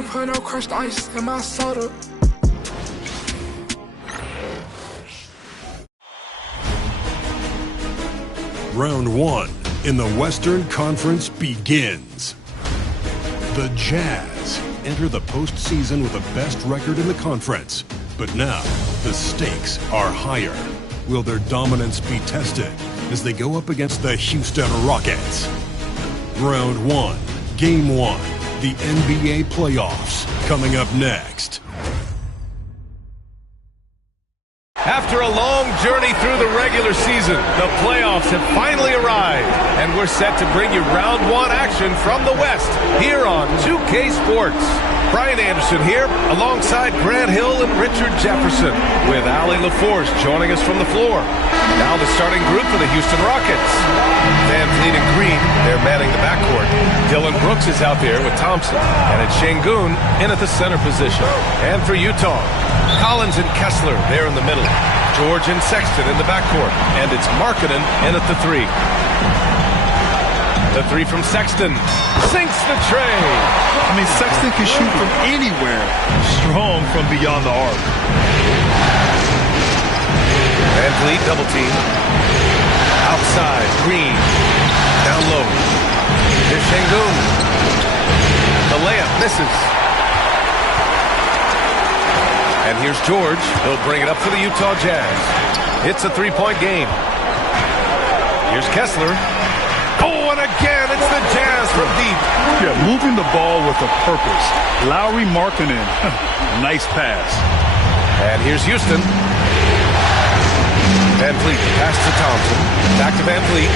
don't put no crushed ice in my soda. Round one in the Western Conference begins. The Jazz enter the postseason with the best record in the conference. But now, the stakes are higher. Will their dominance be tested as they go up against the Houston Rockets? Round one, Game 1, the NBA playoffs, coming up next. After a long journey through the regular season, the playoffs have finally arrived, and we're set to bring you round one action from the West here on 2K Sports. Brian Anderson here, alongside Grant Hill and Richard Jefferson, with Allie LaForce joining us from the floor. Now the starting group for the Houston Rockets. Van Vliet and Green, they're manning the backcourt. Dylan Brooks is out there with Thompson, and it's Şengün in at the center position. And for Utah, Collins and Kessler there in the middle. George and Sexton in the backcourt, and it's Markkanen in at the three. The three from Sexton sinks the tray. I mean, Sexton can shoot from anywhere. Strong from beyond the arc. Van Vliet double team. Outside, Green. Down low. Here's Şengün. The layup misses. And here's George. He'll bring it up for the Utah Jazz. It's a three-point game. Here's Kessler. Oh, and again, it's the Jazz from deep. Yeah, moving the ball with a purpose. Lauri Markkanen. Nice pass. And here's Houston. Van Vliet, pass to Thompson. Back to Van Vliet.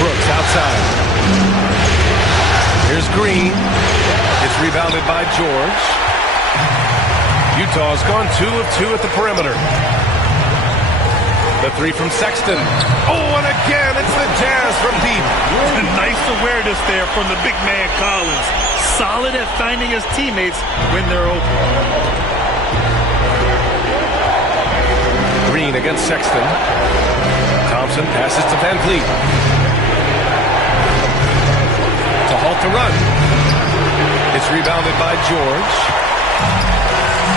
Brooks outside. Here's Green. It's rebounded by George. Utah's gone 2 of 2 at the perimeter. The three from Sexton. Oh, and again, it's the Jazz from deep. Nice awareness there from the big man Collins. Solid at finding his teammates when they're open. Green against Sexton. Thompson passes to Van Vliet. To halt the run. It's rebounded by George.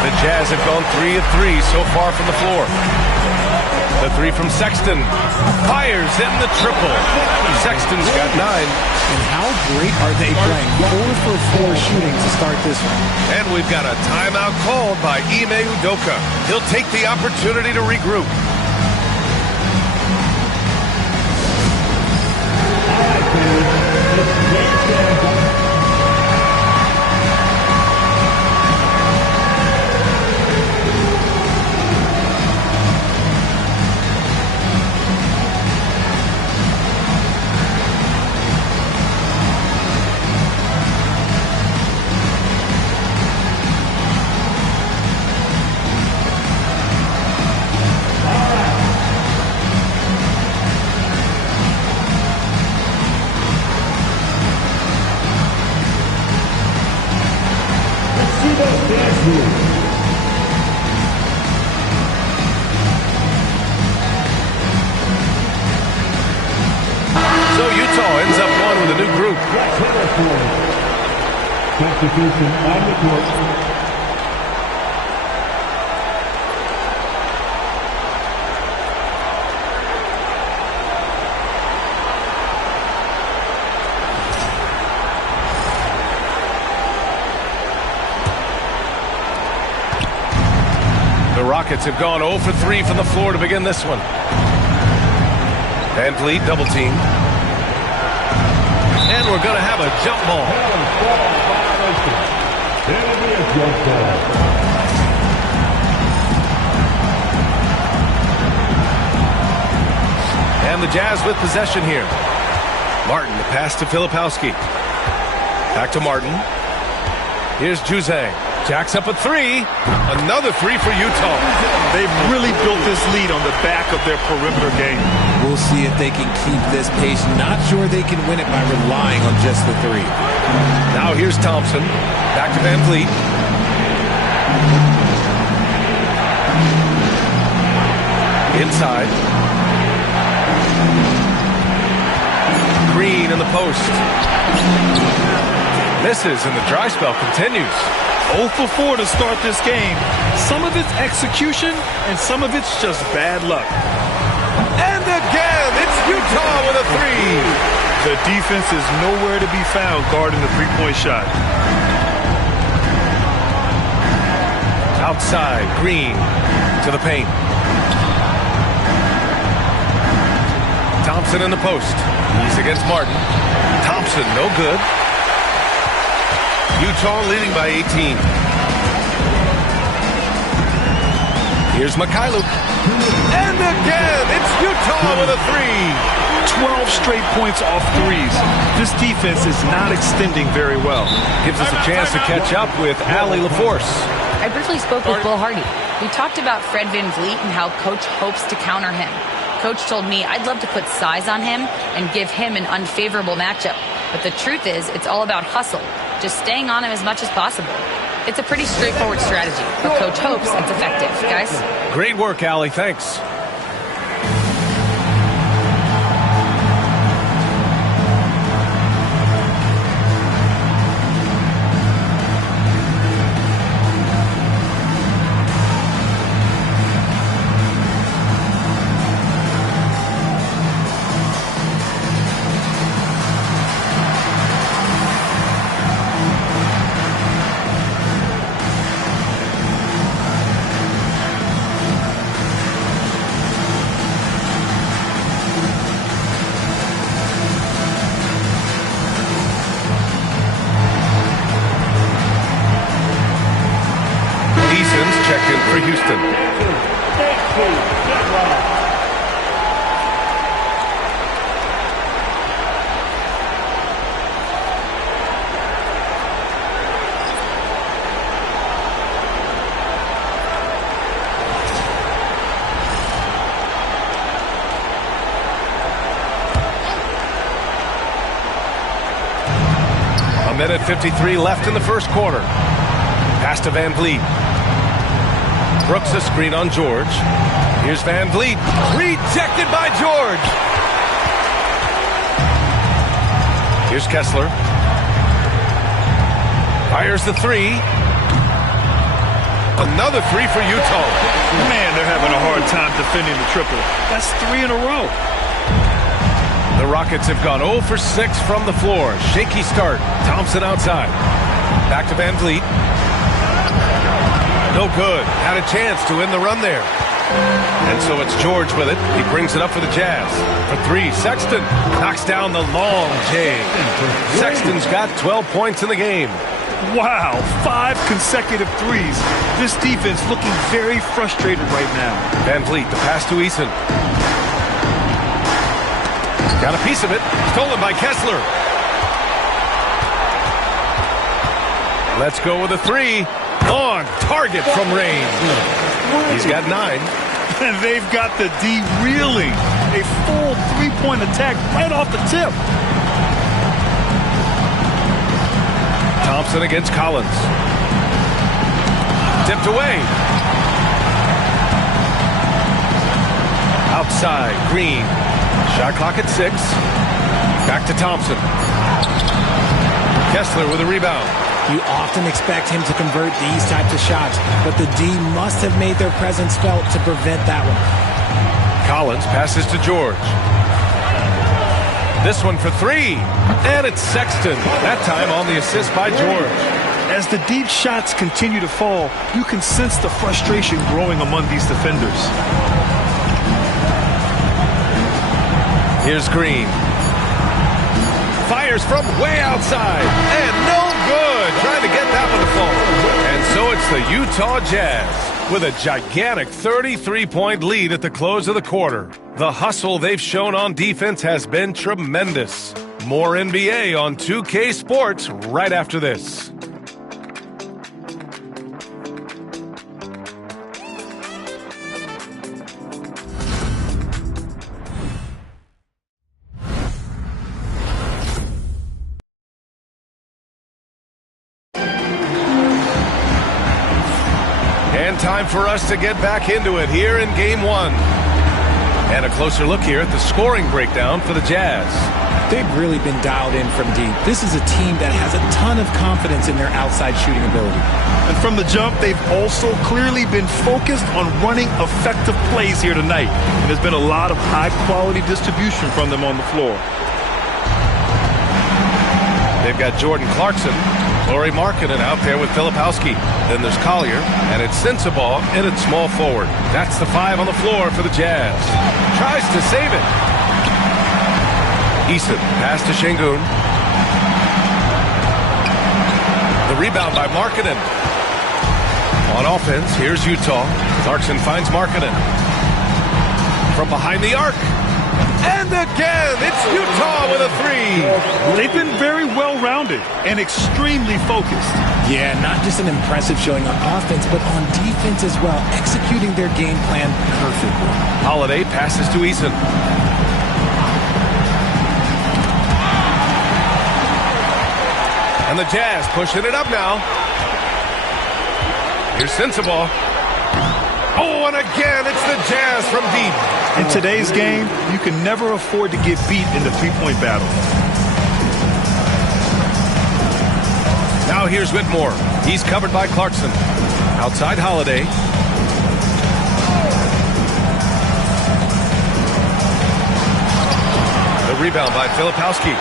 The Jazz have gone 3 of 3 so far from the floor. The three from Sexton. Fires in the triple. Sexton's got 9. And how great are they playing? 4 for 4 shooting to start this one. And we've got a timeout called by Ime Udoka. He'll take the opportunity to regroup. So Utah ends up one with a new group. Substitution on the court. The Rockets have gone 0 for 3 from the floor to begin this one. Van Vliet double team. And we're going to have a jump ball. And the Jazz with possession here. Martin, the pass to Filipowski. Back to Martin. Here's Juzang. Jacks up a 3. Another 3 for Utah. They've really built this lead on the back of their perimeter game. We'll see if they can keep this pace. Not sure they can win it by relying on just the 3. Now here's Thompson. Back to Van Vliet. Inside. Green in the post. Misses, and the dry spell continues. 0 for 4 to start this game. Some of it's execution, and some of it's just bad luck. And again, it's Utah with a three. The defense is nowhere to be found guarding the three-point shot. Outside, Green to the paint. Thompson in the post. He's against Martin. Thompson, no good. Utah leading by 18. Here's Mikhailuk. And again, it's Utah with a three. 12 straight points off threes. This defense is not extending very well. Gives us a chance to catch up with Allie LaForce. I briefly spoke with Bill Hardy. We talked about Fred VanVleet and how Coach hopes to counter him. Coach told me I'd love to put size on him and give him an unfavorable matchup. But the truth is, it's all about hustle. Just staying on him as much as possible. It's a pretty straightforward strategy, but Coach hopes it's effective. Guys? Great work, Allie. Thanks. Checked in for Houston. A minute 53 left in the first quarter. Pass to VanVleet. Brooks a screen on George. Here's VanVleet. Rejected by George. Here's Kessler. Fires the three. Another three for Utah. Man, they're having a hard time defending the triple. That's 3 in a row. The Rockets have gone 0 for 6 from the floor. Shaky start. Thompson outside. Back to VanVleet. No good. Had a chance to win the run there. And so it's George with it. He brings it up for the Jazz. For three, Sexton knocks down the long J. Sexton's got 12 points in the game. Wow, 5 consecutive threes. This defense looking very frustrated right now. VanVleet, the pass to Eason. Got a piece of it. Stolen by Kessler. Let's go with a three. On target from range. He's got 9. And they've got the D reeling. A full three-point attack right off the tip. Thompson against Collins. Tipped away. Outside, Green. Shot clock at 6. Back to Thompson. Kessler with a rebound. You often expect him to convert these types of shots, but the D must have made their presence felt to prevent that one. Collins passes to George. This one for 3. And it's Sexton. That time on the assist by George. As the deep shots continue to fall, you can sense the frustration growing among these defenders. Here's Green. Fires from way outside. And no good. Trying to get that one to fall. And so it's the Utah Jazz with a gigantic 33-point lead at the close of the quarter. The hustle they've shown on defense has been tremendous. More NBA on 2K Sports right after this. Time for us to get back into it here in Game 1. And a closer look here at the scoring breakdown for the Jazz. They've really been dialed in from deep. This is a team that has a ton of confidence in their outside shooting ability. And from the jump, they've also clearly been focused on running effective plays here tonight. And there's been a lot of high-quality distribution from them on the floor. They've got Jordan Clarkson, Lauri Markkanen out there with Filipowski. Then there's Collier, and it's Sensabaugh in at small forward. That's the 5 on the floor for the Jazz. Tries to save it. Eason, pass to Şengün. The rebound by Markkanen. On offense, here's Utah. Clarkson finds Markkanen. From behind the arc. And again, it's Utah with a 3. They've been very well-rounded and extremely focused. Yeah, not just an impressive showing on offense, but on defense as well, executing their game plan perfectly. Holiday passes to Eason. And the Jazz pushing it up now. Here's Sensabaugh. Oh, and again, it's the Jazz from deep. In today's game, you can never afford to get beat in the three-point battle. Now here's Whitmore. He's covered by Clarkson. Outside Holiday. The rebound by Filipowski.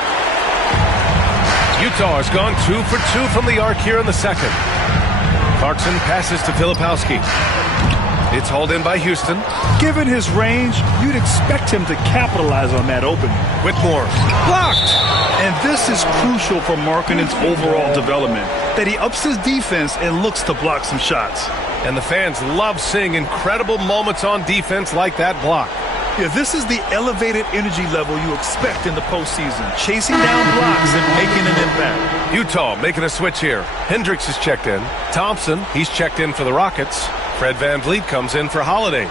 Utah has gone 2 for 2 from the arc here in the second. Clarkson passes to Filipowski. It's hauled in by Houston. Given his range, you'd expect him to capitalize on that opening. Whitmore blocked. And this is crucial for Markkanen's overall development, that he ups his defense and looks to block some shots. And the fans love seeing incredible moments on defense like that block. Yeah, this is the elevated energy level you expect in the postseason, chasing down blocks and making an impact. Utah making a switch here. Hendricks is checked in. Thompson, he's checked in for the Rockets. Fred VanVleet comes in for Holiday.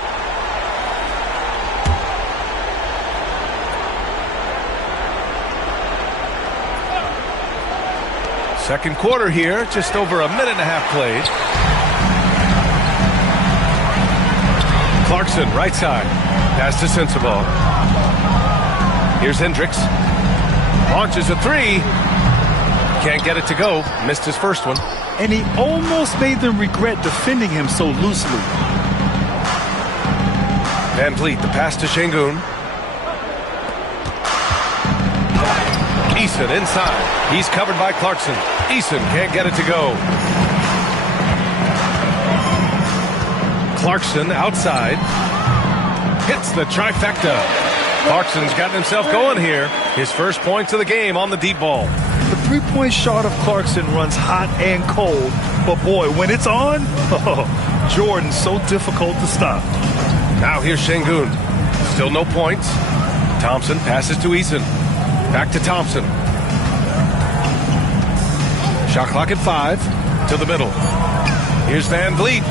Second quarter here, just over a minute and a half played. Clarkson, right side. Pass to Sensabaugh. Here's Hendricks. Launches a 3. Can't get it to go. Missed his first one. And he almost made them regret defending him so loosely. VanVleet, the pass to Şengün. Eason inside. He's covered by Clarkson. Eason can't get it to go. Clarkson outside. Hits the trifecta. Clarkson's gotten himself going here. His first points of the game on the deep ball. The three-point shot of Clarkson runs hot and cold. But boy, when it's on, Jordan's so difficult to stop. Now here's Şengün. Still no points. Thompson passes to Eason. Back to Thompson. Shot clock at 5. To the middle. Here's VanVleet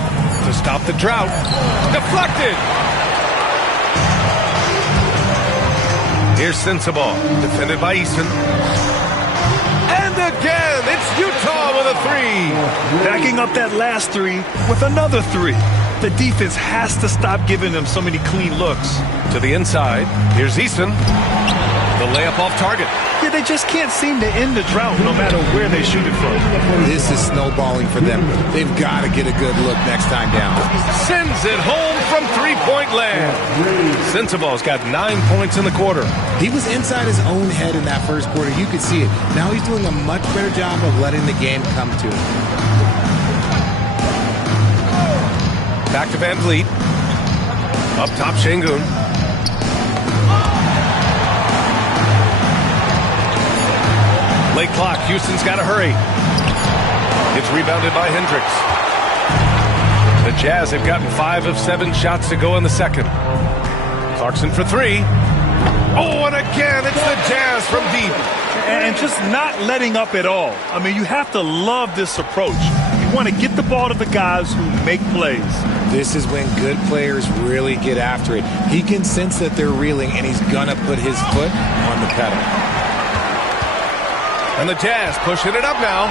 to stop the drought. Deflected. Here's Sensabaugh, defended by Eason. And again, it's Utah with a 3. Backing up that last 3 with another 3. The defense has to stop giving them so many clean looks. To the inside, here's Eason. The layup off target. Yeah, they just can't seem to end the drought no matter where they shoot it from. This is snowballing for them. They've got to get a good look next time down. Sends it home from three-point land. Sensabaugh's got 9 points in the quarter. He was inside his own head in that first quarter. You could see it. Now he's doing a much better job of letting the game come to him. Back to VanVleet. Up top, Şengün. Late clock. Houston's got to hurry. It's rebounded by Hendricks. The Jazz have gotten 5 of 7 shots to go in the second. Clarkson for 3. Oh, and again, it's the Jazz from deep. And just not letting up at all. I mean, you have to love this approach. You want to get the ball to the guys who make plays. This is when good players really get after it. He can sense that they're reeling, and he's going to put his foot on the pedal. And the Jazz pushing it up now.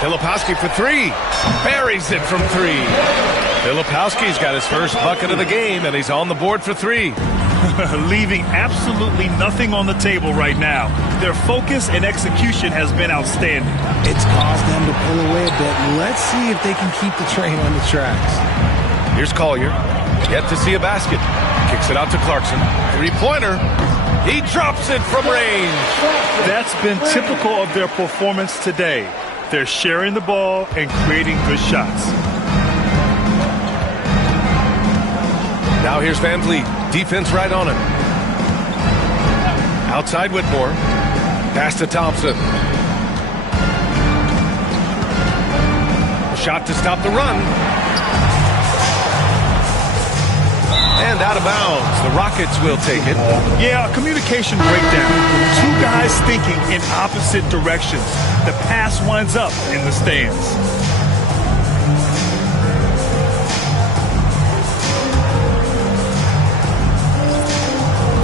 Filipowski for 3. Buries it from 3. Filipowski's got his first bucket of the game, and he's on the board for 3. leaving absolutely nothing on the table right now. Their focus and execution has been outstanding. It's caused them to pull away a bit. Let's see if they can keep the train on the tracks. Here's Collier. Yet to see a basket. Kicks it out to Clarkson. Three-pointer. He drops it from range. That's been typical of their performance today. They're sharing the ball and creating good shots. Now here's Van Vliet. Defense right on him. Outside Whitmore. Pass to Thompson. Shot to stop the run. And out of bounds. The Rockets will take it. Yeah, a communication breakdown. Two guys thinking in opposite directions. The pass winds up in the stands.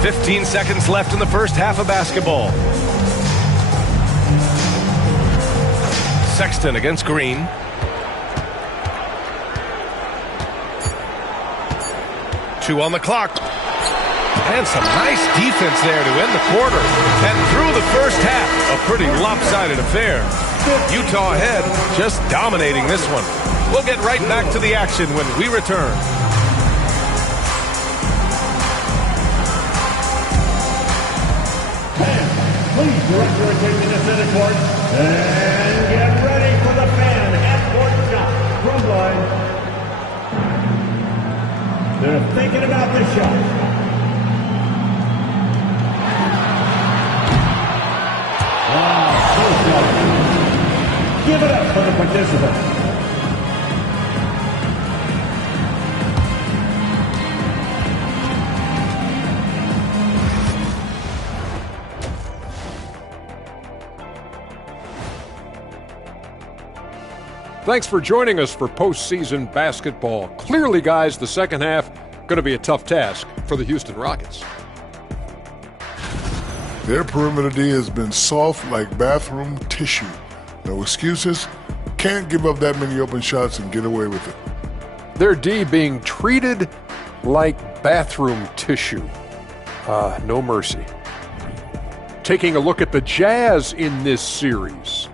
"15 seconds left in the first half of basketball. Sexton against Green. Two on the clock. And some nice defense there to end the quarter. And through the first half, a pretty lopsided affair. Utah ahead, just dominating this one. We'll get right back to the action when we return. Please direct your attention to center court and get ready for the fan half-court shot from line. They're thinking about the shot. Wow, so close. Give it up for the participant. Thanks for joining us for postseason basketball. Clearly, guys, the second half going to be a tough task for the Houston Rockets. Their perimeter D has been soft like bathroom tissue. No excuses. Can't give up that many open shots and get away with it. Their D being treated like bathroom tissue. No mercy. Taking a look at the Jazz in this series.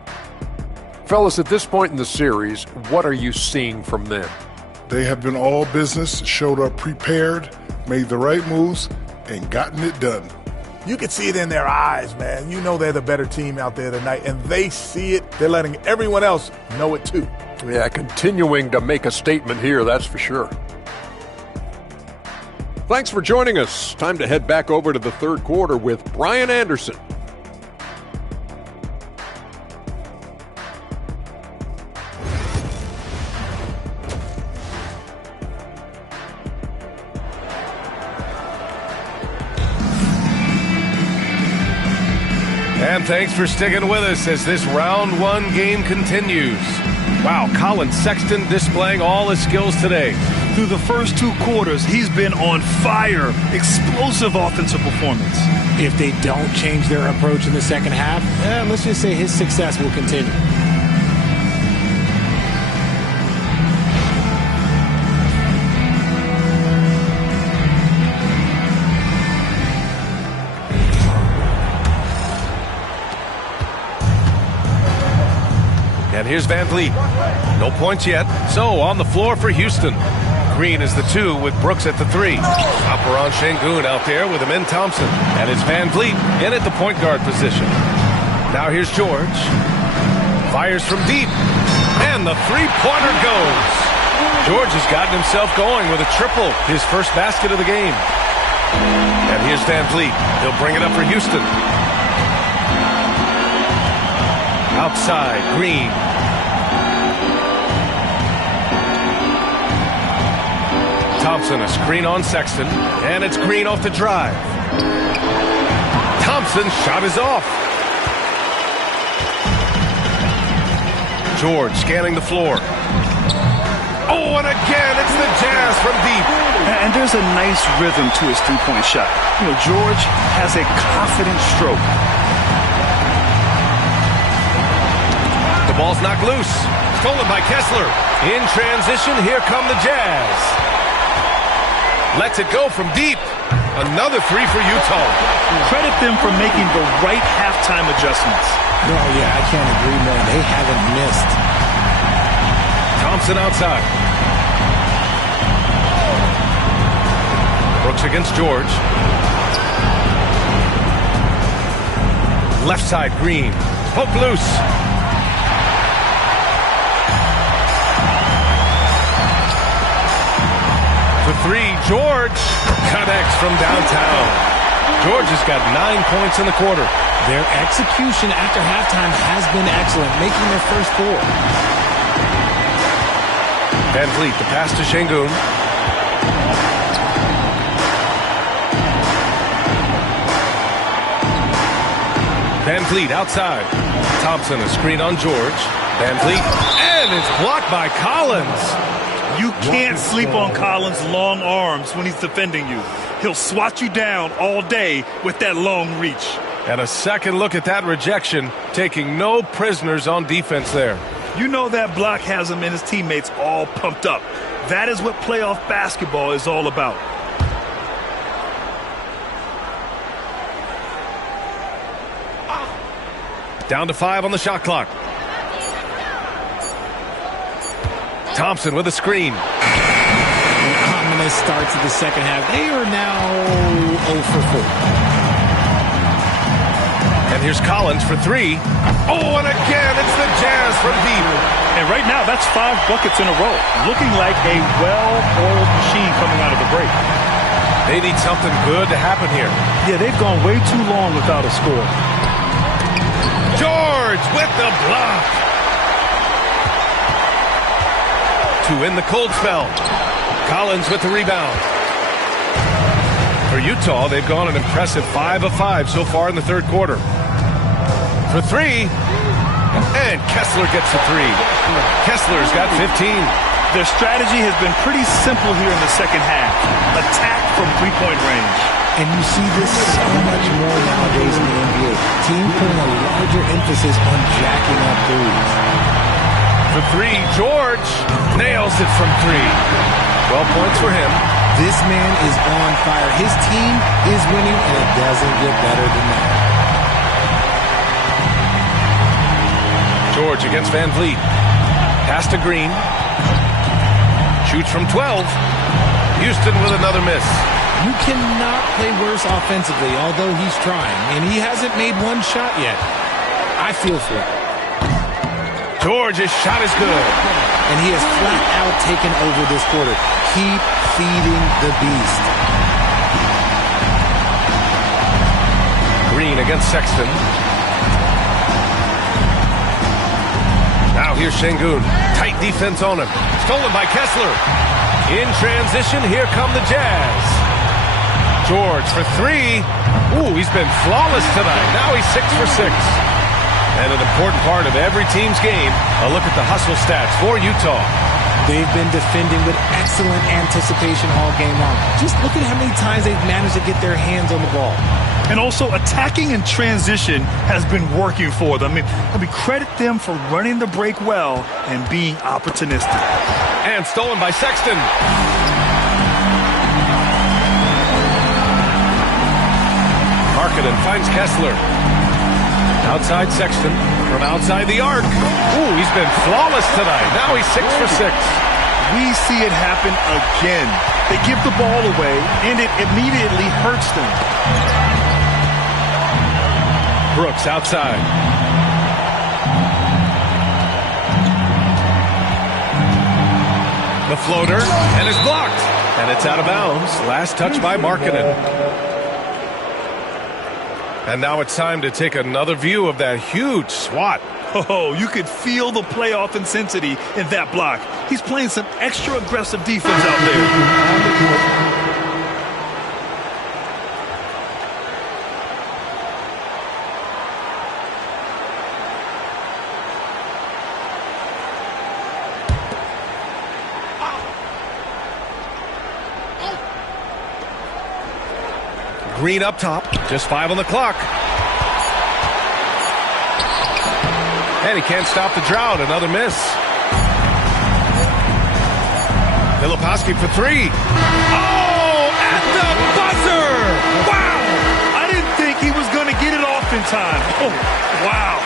Fellas, at this point in the series, what are you seeing from them? They have been all business, showed up prepared, made the right moves, and gotten it done. You can see it in their eyes, man. You know they're the better team out there tonight, and they see it. They're letting everyone else know it too. Yeah, continuing to make a statement here, that's for sure. Thanks for joining us. Time to head back over to the third quarter with Brian Anderson. And thanks for sticking with us as this round one game continues. Wow, Colin Sexton displaying all his skills today. Through the first two quarters, he's been on fire. Explosive offensive performance. If they don't change their approach in the second half, let's just say his success will continue. And here's Van Vliet. No points yet. So on the floor for Houston. Green is the 2 with Brooks at the 3. Alperen Sengun out there with Amen Thompson. And it's Van Vliet in at the point guard position. Now here's George. Fires from deep. And the three-pointer goes. George has gotten himself going with a triple. His first basket of the game. And here's Van Vliet. He'll bring it up for Houston. Outside, Green. Thompson, a screen on Sexton, and it's Green off the drive. Thompson's shot is off. George scanning the floor. Oh, and again, it's the Jazz from deep. And there's a nice rhythm to his three-point shot. You know, George has a confident stroke. The ball's knocked loose. Stolen by Kessler. In transition, here come the Jazz. Lets it go from deep. Another three for Utah. Credit them for making the right halftime adjustments. Well, yeah, I can't agree more. They haven't missed. Thompson outside. Brooks against George. Left side, Green. Poke loose. For three, George connects from downtown. George has got 9 points in the quarter. Their execution after halftime has been excellent, making their first 4. Van Vliet, the pass to Şengün. Van Vliet outside. Thompson, a screen on George. Van Vliet, and it's blocked by Collins. You can't sleep on Collins' long arms when he's defending you. He'll swat you down all day with that long reach. And a second look at that rejection, taking no prisoners on defense there. You know that block has him and his teammates all pumped up. That is what playoff basketball is all about. Down to 5 on the shot clock. Thompson with a screen. Ominous start to the second half. They are now 0 for 4. And here's Collins for 3. Oh, and again, it's the Jazz from deep. And right now, that's 5 buckets in a row. Looking like a well-oiled machine coming out of the break. They need something good to happen here. Yeah, they've gone way too long without a score. George with the block. To end the cold spell. Collins with the rebound. For Utah, they've gone an impressive 5 of 5 so far in the third quarter. For 3, and Kessler gets the 3. Kessler's got 15. Their strategy has been pretty simple here in the second half. Attack from three-point range. And you see this so much more nowadays in the NBA. Team putting a larger emphasis on jacking up threes. For 3, George nails it from 3. 12 points for him. This man is on fire. His team is winning, and it doesn't get better than that. George against Van Vliet. Pass to Green. Shoots from 12. Houston with another miss. You cannot play worse offensively, although he's trying, and he hasn't made one shot yet. I feel for him. George's shot is good. And he has flat out taken over this quarter. Keep feeding the beast. Green against Sexton. Now here's Şengün. Tight defense on him. Stolen by Kessler. In transition, here come the Jazz. George for 3. Ooh, he's been flawless tonight. Now he's 6 for 6. And an important part of every team's game, a look at the hustle stats for Utah. They've been defending with excellent anticipation all game long. Just look at how many times they've managed to get their hands on the ball. And also, attacking in transition has been working for them. I mean, credit them for running the break well and being opportunistic. And stolen by Sexton. Markkanen finds Kessler. Outside Sexton from outside the arc. Ooh, he's been flawless tonight. Now he's 6 for 6. We see it happen again. They give the ball away, and it immediately hurts them. Brooks outside. The floater, and it's blocked. And it's out of bounds. Last touch by Markkanen. And now it's time to take another view of that huge swat. Oh, you could feel the playoff intensity in that block. He's playing some extra aggressive defense out there. Green up top, just 5 on the clock. And he can't stop the drought, another miss. Filipowski for 3. Oh, at the buzzer! in time. Oh, wow.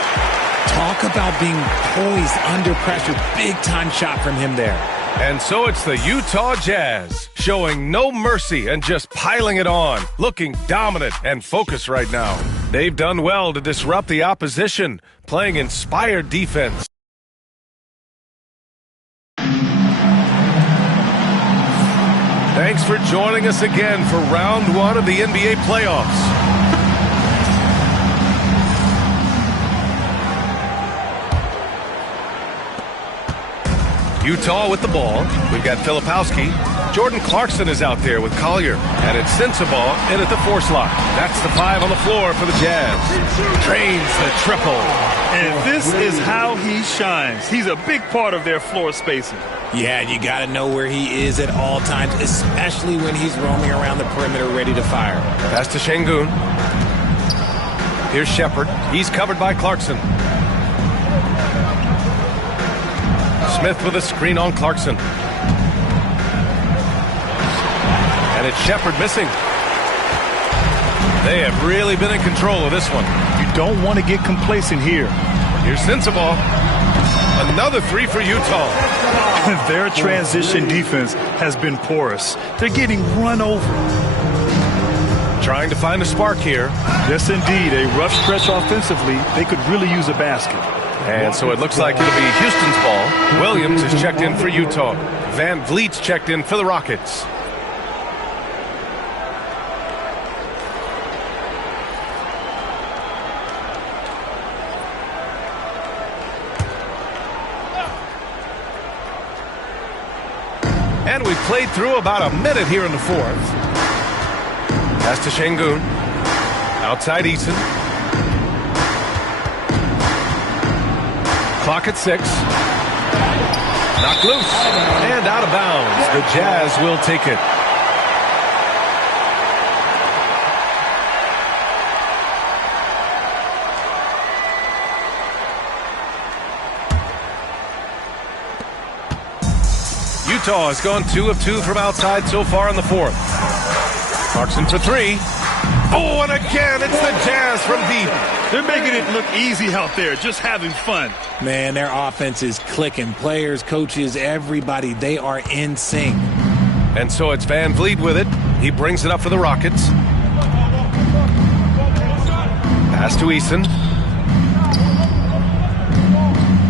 Talk about being poised under pressure. Big-time shot from him there. And so it's the Utah Jazz showing no mercy and just piling it on, looking dominant and focused right now. They've done well to disrupt the opposition, playing inspired defense. Thanks for joining us again for round one of the NBA playoffs. Utah with the ball. We've got Filipowski. Jordan Clarkson is out there with Collier. And it's Sensabaugh in at the 4 slot. That's the 5 on the floor for the Jazz. Trains the triple. And this is how he shines. He's a big part of their floor spacing. Yeah, you got to know where he is at all times, especially when he's roaming around the perimeter ready to fire. Pass to Şengün. Here's Shepherd. He's covered by Clarkson. Smith with a screen on Clarkson. And it's Shepherd missing. They have really been in control of this one. You don't want to get complacent here. Here's Sensabaugh. Another 3 for Utah. Their transition defense has been porous. They're getting run over. Trying to find a spark here. Yes, indeed. A rough stretch offensively. They could really use a basket. And so it looks like it'll be Houston's ball. Williams is checked in for Utah. Van Vliet's checked in for the Rockets. And we've played through about a minute here in the fourth. Pass to Şengün. Outside Eason. Clock at 6. Knocked loose. And out of bounds. The Jazz will take it. Utah has gone 2 of 2 from outside so far in the fourth. Clarkson for 3. Oh, and again, it's the Jazz from deep. They're making it look easy out there, just having fun. Man, their offense is clicking. Players, coaches, everybody, they are in sync. And so it's Van Vliet with it. He brings it up for the Rockets. Pass to Eason.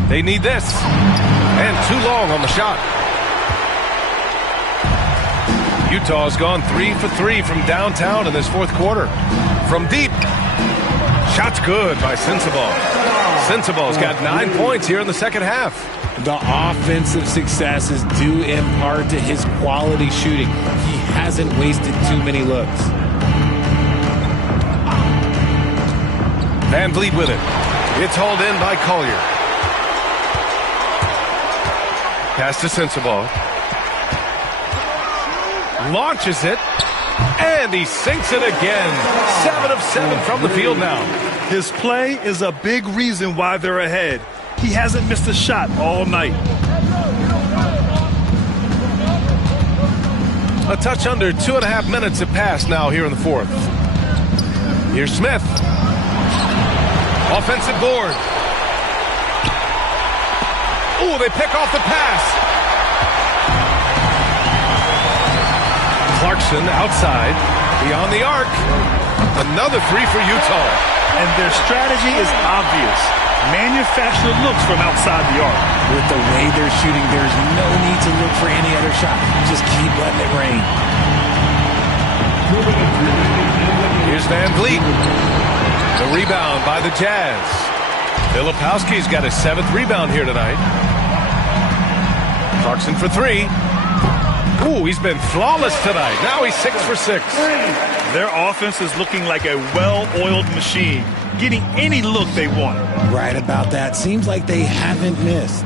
They need this. And too long on the shot. Utah's gone 3 for 3 from downtown in this fourth quarter. From deep. Shot's good by Sensabaugh. Sensabaugh's got 9 points here in the second half. The offensive success is due in part to his quality shooting. He hasn't wasted too many looks. Van Vliet with it. It's hauled in by Collier. Pass to Sensabaugh. Launches it, and he sinks it again. 7 of 7 from the field now. His play is a big reason why they're ahead. He hasn't missed a shot all night. A touch under 2.5 minutes have passed now here in the fourth. Here's Smith. Offensive board. Oh, they pick off the pass. Clarkson outside, beyond the arc. Another 3 for Utah. And their strategy is obvious. Manufacture looks from outside the arc. With the way they're shooting, there's no need to look for any other shot. Just keep letting it rain. Here's Van Vliet. The rebound by the Jazz. Filipowski's got his 7th rebound here tonight. Clarkson for 3. Ooh, he's been flawless tonight. Now he's 6 for 6. Their offense is looking like a well-oiled machine, getting any look they want. Right about that. Seems like they haven't missed.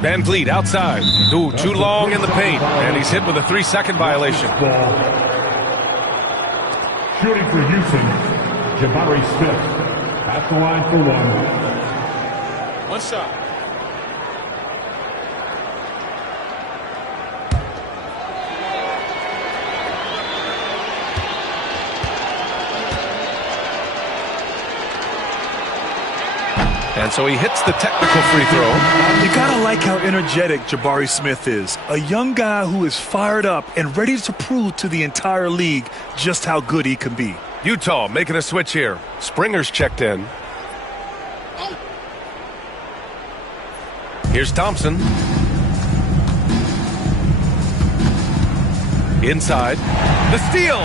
Van Vliet outside. Ooh, too long in the paint. And he's hit with a 3-second violation. Shooting for Houston, Jabari Smith. At the line for 1. One shot. And so he hits the technical free throw. You gotta like how energetic Jabari Smith is. A young guy who is fired up and ready to prove to the entire league just how good he can be. Utah making a switch here. Springer's checked in. Here's Thompson. Inside. The steal.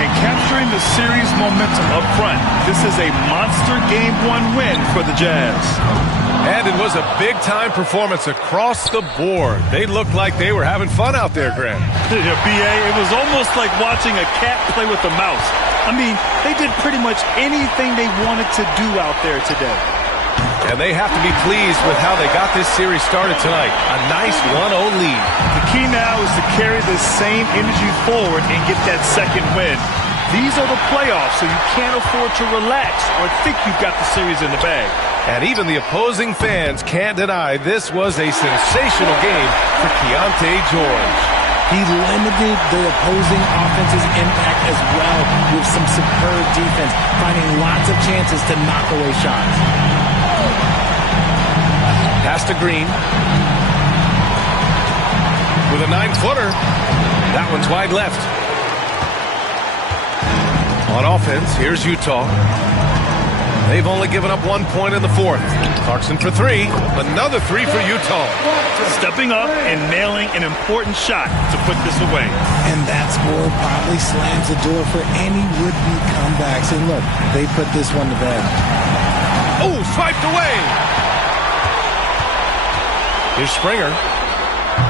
And capturing the series momentum up front. This is a monster Game 1 win for the Jazz. And it was a big-time performance across the board. They looked like they were having fun out there, Grant. Yeah, B.A., it was almost like watching a cat play with a mouse. I mean, they did pretty much anything they wanted to do out there today. And they have to be pleased with how they got this series started tonight. A nice 1-0 lead. The key now is to carry this same energy forward and get that second win. These are the playoffs, so you can't afford to relax or think you've got the series in the bag. And even the opposing fans can't deny this was a sensational game for Keontae George. He limited the opposing offense's impact as well with some superb defense, finding lots of chances to knock away shots. Pass to Green. With a 9-footer. That one's wide left. On offense, here's Utah. They've only given up 1 point in the fourth. Clarkson for three. Another three for Utah. Stepping up and nailing an important shot to put this away. And that score probably slams the door for any would-be comebacks. And look, they put this one to bed. Oh, swiped away. Here's Springer.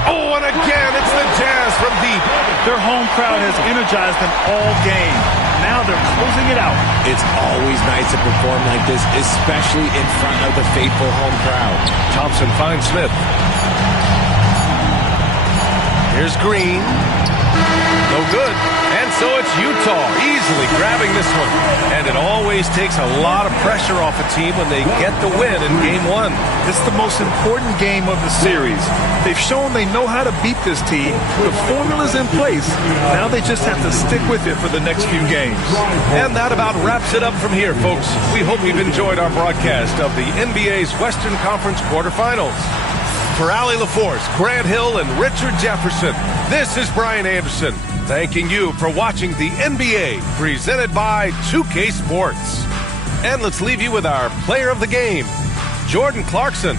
Oh, and again, it's the Jazz from deep. Their home crowd has energized them all game. Now they're closing it out. It's always nice to perform like this, especially in front of the faithful home crowd. Thompson finds Smith. Here's Green. No good. And so it's Utah easily grabbing this one. And it always takes a lot of pressure off a team when they get the win in Game 1. This is the most important game of the series. They've shown they know how to beat this team. The formula's in place. Now they just have to stick with it for the next few games. And that about wraps it up from here, folks. We hope you've enjoyed our broadcast of the NBA's Western Conference quarterfinals. For Allie LaForce, Grant Hill, and Richard Jefferson, this is Brian Anderson, thanking you for watching the NBA presented by 2K Sports. And let's leave you with our player of the game, Jordan Clarkson.